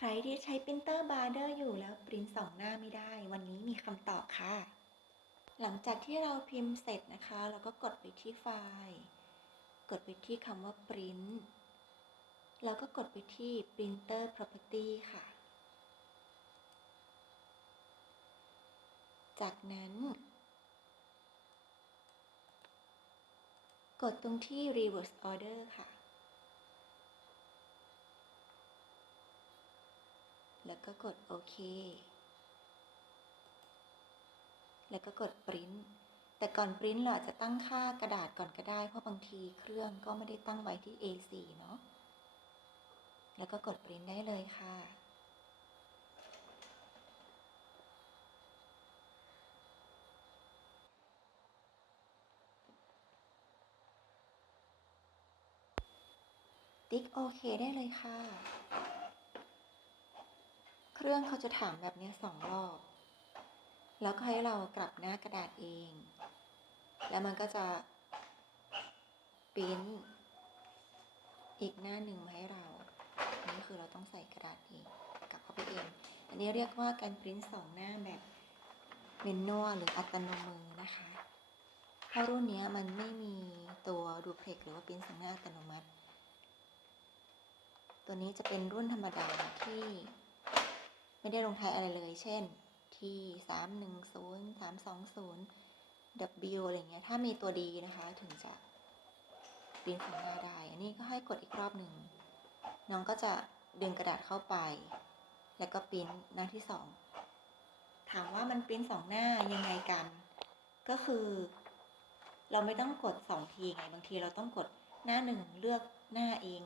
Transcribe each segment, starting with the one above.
ใครที่ใช้ปรินเตอร์บาร์เดอร์อยู่แล้วปริ้นสองหน้าไม่ได้ วันนี้มีคำตอบค่ะ หลังจากที่เราพิมพ์เสร็จนะคะ เราก็กดไปที่ไฟล์ กดไปที่คำว่า print แล้วก็กดไปที่ printer property ค่ะ จากนั้น กดตรงที่ reverse order ค่ะ แล้วก็กดโอเค แล้วก็กด print แต่ก่อน print เราอาจจะตั้งค่ากระดาษก่อนก็ได้ เพราะบางทีเครื่องก็ไม่ได้ตั้งไว้ที่ A4 เนาะ แล้วก็กด print ได้เลยค่ะ ติ๊กโอเคได้เลยค่ะ รื่องเขาจะถามแบบนี้สองรอบ แล้วก็ให้เรากลับหน้ากระดาษเอง แล้วมันก็จะปริ้นอีกหน้าหนึ่งมาให้เรา อันนี้คือเราต้องใส่กระดาษเองกลับเข้าไปเอง อันนี้เรียกว่าการปริ้นสองหน้าแบบเมนนวลหรืออัตโนมือนะคะเพราะรุ่นนี้มันไม่มีตัวดูเพล็กหรือว่าปริ้นสองหน้าอัตโนมัติ ตัวนี้จะเป็นรุ่นธรรมดาที่ ไม่ได้ลงท้ายอะไรเลย เช่น T สามหนึ่งศูนย์สามสองศูนย์ W อะไรเงี้ย ถ้ามีตัวดีนะคะ ถึงจะปริ้นสองหน้าได้ อันนี้ก็ให้กดอีกรอบหนึ่ง น้องก็จะดึงกระดาษเข้าไป แล้วก็ปริ้นหน้าที่สอง ถามว่ามันปริ้นสองหน้ายังไงกัน ก็คือ เราไม่ต้องกดสองทีไง บางทีเราต้องกดหน้าหนึ่งเลือกหน้าเอง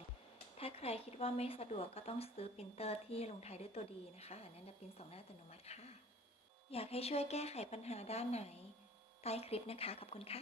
ถ้าใครคิดว่าไม่สะดวกก็ต้องซื้อปรินเตอร์ที่ลงท้ายด้วยตัวดีนะคะอันนั้นจะปรินสองหน้าอัตโนมัติค่ะ อยากให้ช่วยแก้ไขปัญหาด้านไหน ใต้คลิปนะคะ ขอบคุณค่ะ